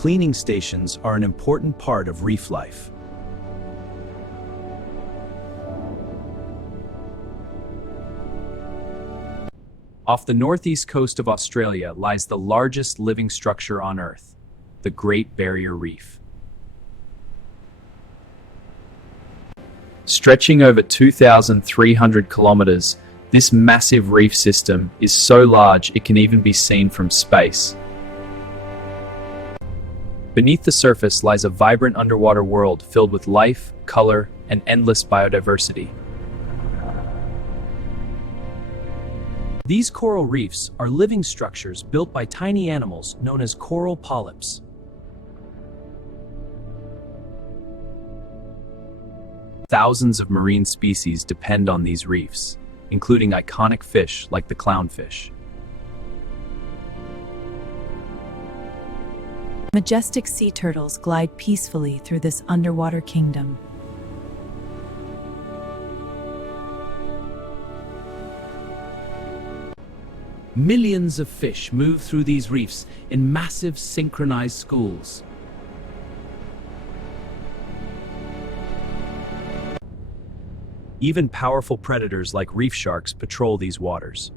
Cleaning stations are an important part of reef life. Off the northeast coast of Australia lies the largest living structure on Earth, the Great Barrier Reef. Stretching over 2,300 kilometers, this massive reef system is so large it can even be seen from space. Beneath the surface lies a vibrant underwater world filled with life, color, and endless biodiversity. These coral reefs are living structures built by tiny animals known as coral polyps. Thousands of marine species depend on these reefs, including iconic fish like the clownfish. Majestic sea turtles glide peacefully through this underwater kingdom. Millions of fish move through these reefs in massive synchronized schools. Even powerful predators like reef sharks patrol these waters.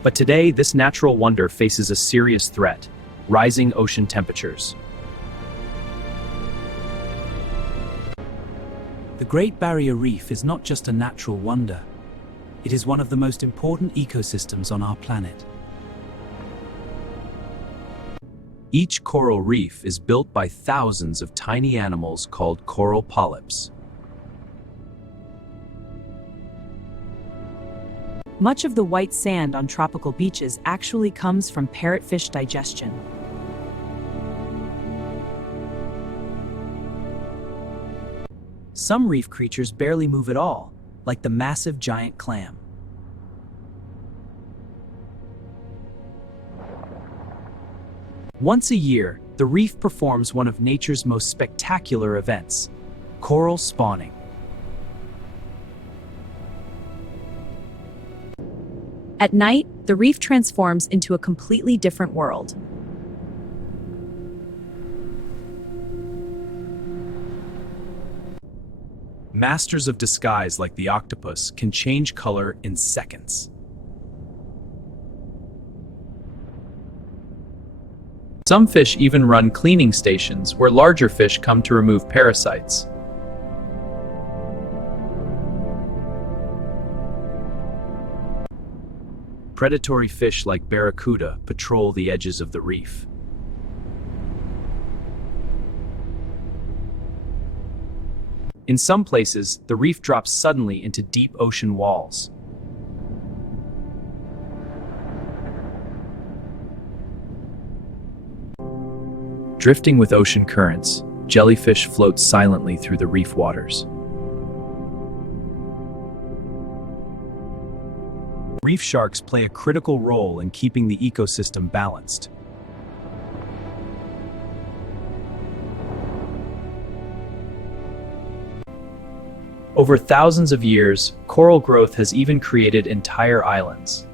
But today, this natural wonder faces a serious threat: rising ocean temperatures. The Great Barrier Reef is not just a natural wonder. It is one of the most important ecosystems on our planet. Each coral reef is built by thousands of tiny animals called coral polyps. Much of the white sand on tropical beaches actually comes from parrotfish digestion. Some reef creatures barely move at all, like the massive giant clam. Once a year, the reef performs one of nature's most spectacular events: coral spawning. At night, the reef transforms into a completely different world. Masters of disguise like the octopus can change color in seconds. Some fish even run cleaning stations where larger fish come to remove parasites. Predatory fish like barracuda patrol the edges of the reef. In some places, the reef drops suddenly into deep ocean walls. Drifting with ocean currents, jellyfish float silently through the reef waters. Reef sharks play a critical role in keeping the ecosystem balanced. Over thousands of years, coral growth has even created entire islands.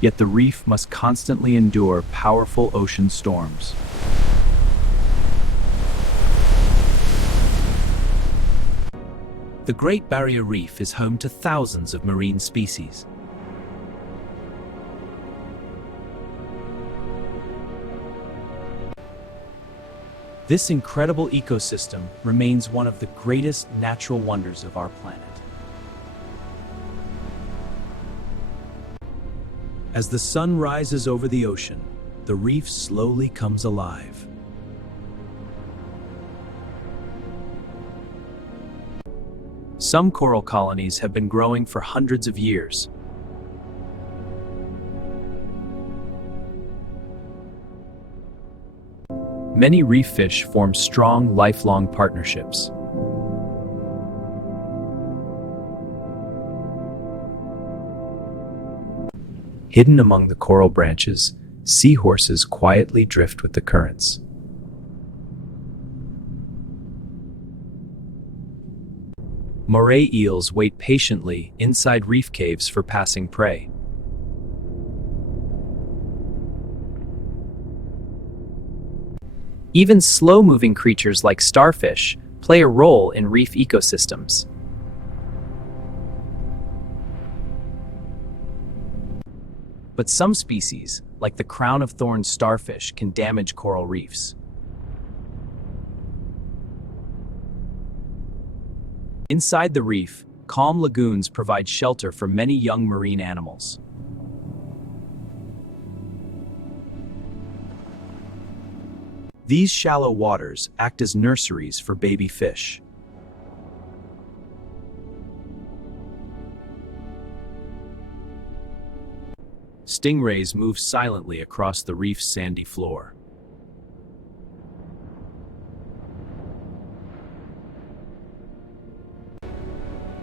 Yet the reef must constantly endure powerful ocean storms. The Great Barrier Reef is home to thousands of marine species. This incredible ecosystem remains one of the greatest natural wonders of our planet. As the sun rises over the ocean, the reef slowly comes alive. Some coral colonies have been growing for hundreds of years. Many reef fish form strong, lifelong partnerships. Hidden among the coral branches, seahorses quietly drift with the currents. Moray eels wait patiently inside reef caves for passing prey. Even slow-moving creatures like starfish play a role in reef ecosystems. But some species, like the crown-of-thorns starfish, can damage coral reefs. Inside the reef, calm lagoons provide shelter for many young marine animals. These shallow waters act as nurseries for baby fish. Stingrays move silently across the reef's sandy floor.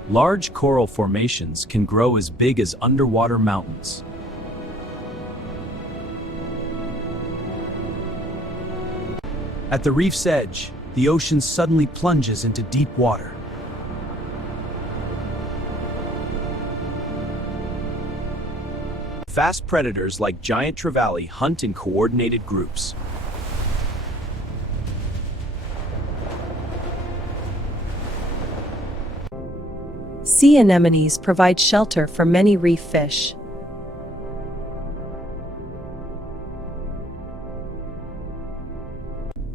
Large coral formations can grow as big as underwater mountains. At the reef's edge, the ocean suddenly plunges into deep water. Fast predators like giant trevally hunt in coordinated groups. Sea anemones provide shelter for many reef fish.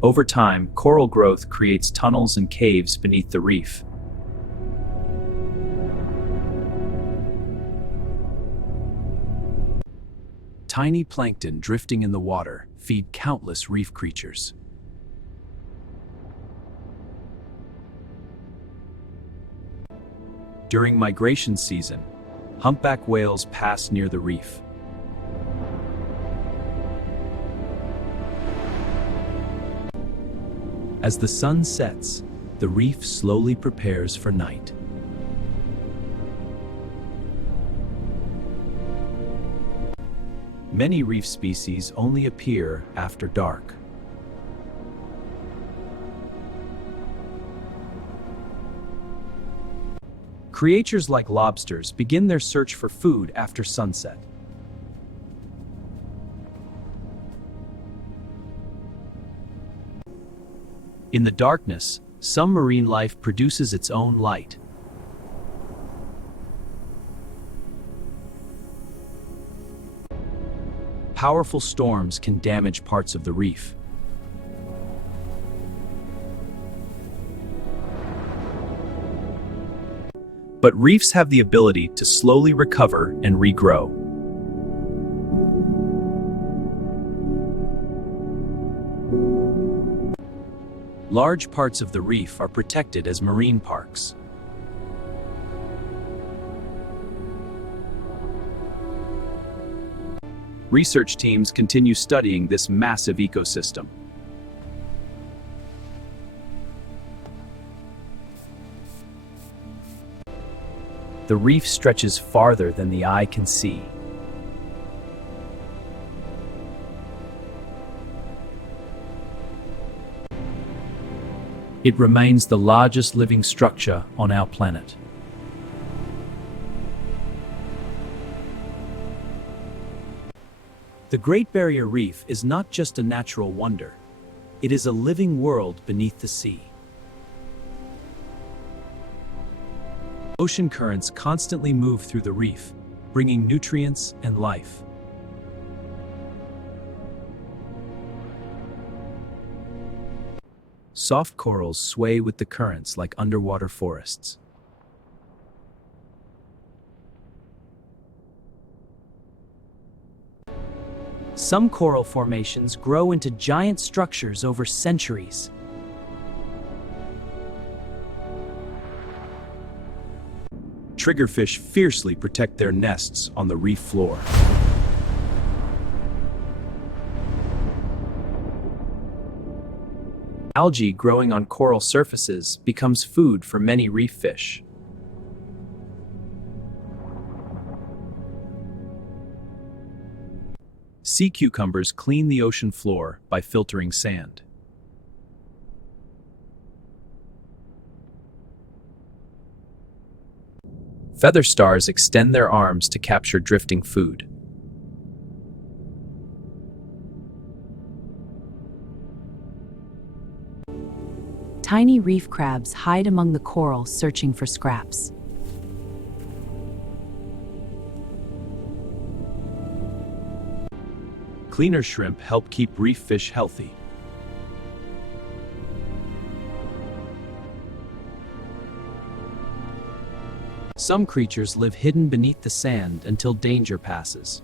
Over time, coral growth creates tunnels and caves beneath the reef. Tiny plankton drifting in the water feed countless reef creatures. During migration season, humpback whales pass near the reef. As the sun sets, the reef slowly prepares for night. Many reef species only appear after dark. Creatures like lobsters begin their search for food after sunset. In the darkness, some marine life produces its own light. Powerful storms can damage parts of the reef. But reefs have the ability to slowly recover and regrow. Large parts of the reef are protected as marine parks. Research teams continue studying this massive ecosystem. The reef stretches farther than the eye can see. It remains the largest living structure on our planet. The Great Barrier Reef is not just a natural wonder. It is a living world beneath the sea. Ocean currents constantly move through the reef, bringing nutrients and life. Soft corals sway with the currents like underwater forests. Some coral formations grow into giant structures over centuries. Triggerfish fiercely protect their nests on the reef floor. Algae growing on coral surfaces becomes food for many reef fish. Sea cucumbers clean the ocean floor by filtering sand. Feather stars extend their arms to capture drifting food. Tiny reef crabs hide among the coral searching for scraps. Cleaner shrimp help keep reef fish healthy. Some creatures live hidden beneath the sand until danger passes.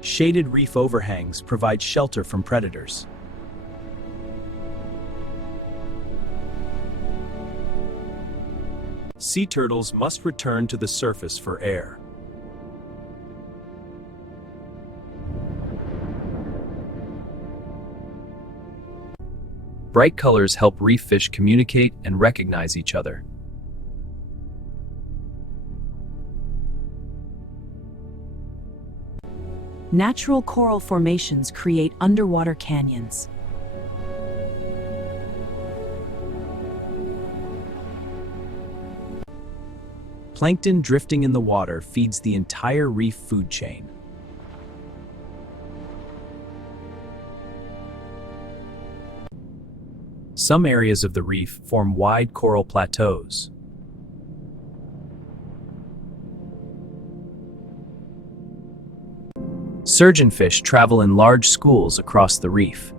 Shaded reef overhangs provide shelter from predators. Sea turtles must return to the surface for air. Bright colors help reef fish communicate and recognize each other. Natural coral formations create underwater canyons. Plankton drifting in the water feeds the entire reef food chain. Some areas of the reef form wide coral plateaus. Surgeonfish travel in large schools across the reef.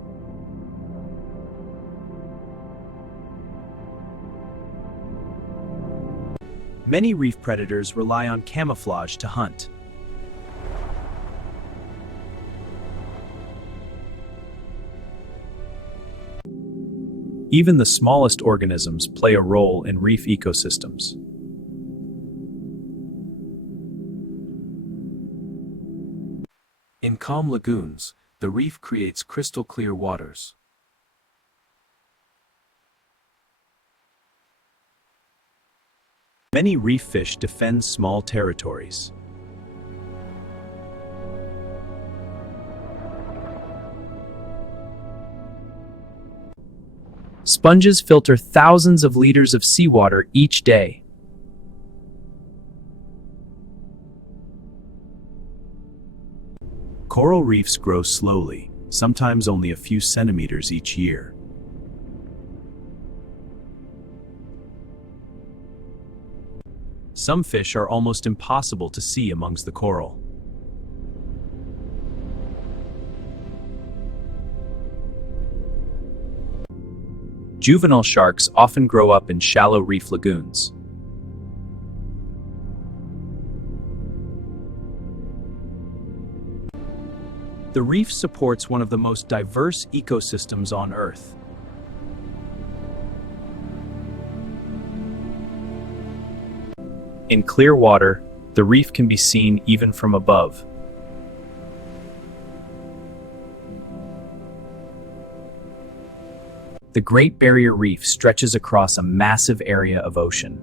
Many reef predators rely on camouflage to hunt. Even the smallest organisms play a role in reef ecosystems. In calm lagoons, the reef creates crystal clear waters. Many reef fish defend small territories. Sponges filter thousands of liters of seawater each day. Coral reefs grow slowly, sometimes only a few centimeters each year. Some fish are almost impossible to see amongst the coral. Juvenile sharks often grow up in shallow reef lagoons. The reef supports one of the most diverse ecosystems on Earth. In clear water, the reef can be seen even from above. The Great Barrier Reef stretches across a massive area of ocean.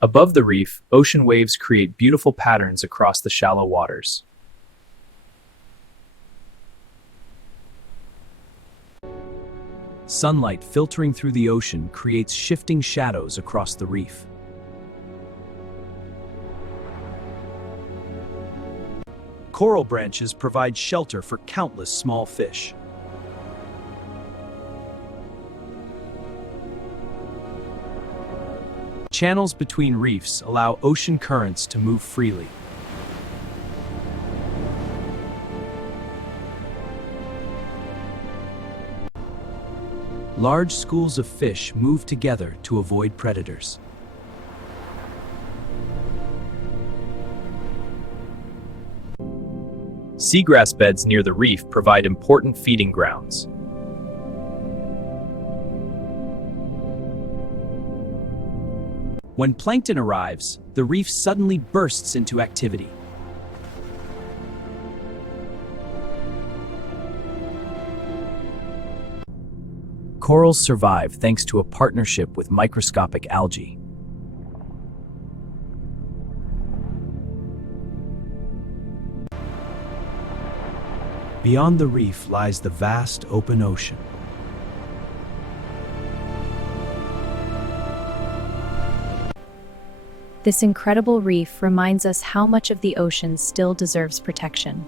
Above the reef, ocean waves create beautiful patterns across the shallow waters. Sunlight filtering through the ocean creates shifting shadows across the reef. Coral branches provide shelter for countless small fish. Channels between reefs allow ocean currents to move freely. Large schools of fish move together to avoid predators. Seagrass beds near the reef provide important feeding grounds. When plankton arrives, the reef suddenly bursts into activity. Corals survive thanks to a partnership with microscopic algae. Beyond the reef lies the vast open ocean. This incredible reef reminds us how much of the ocean still deserves protection.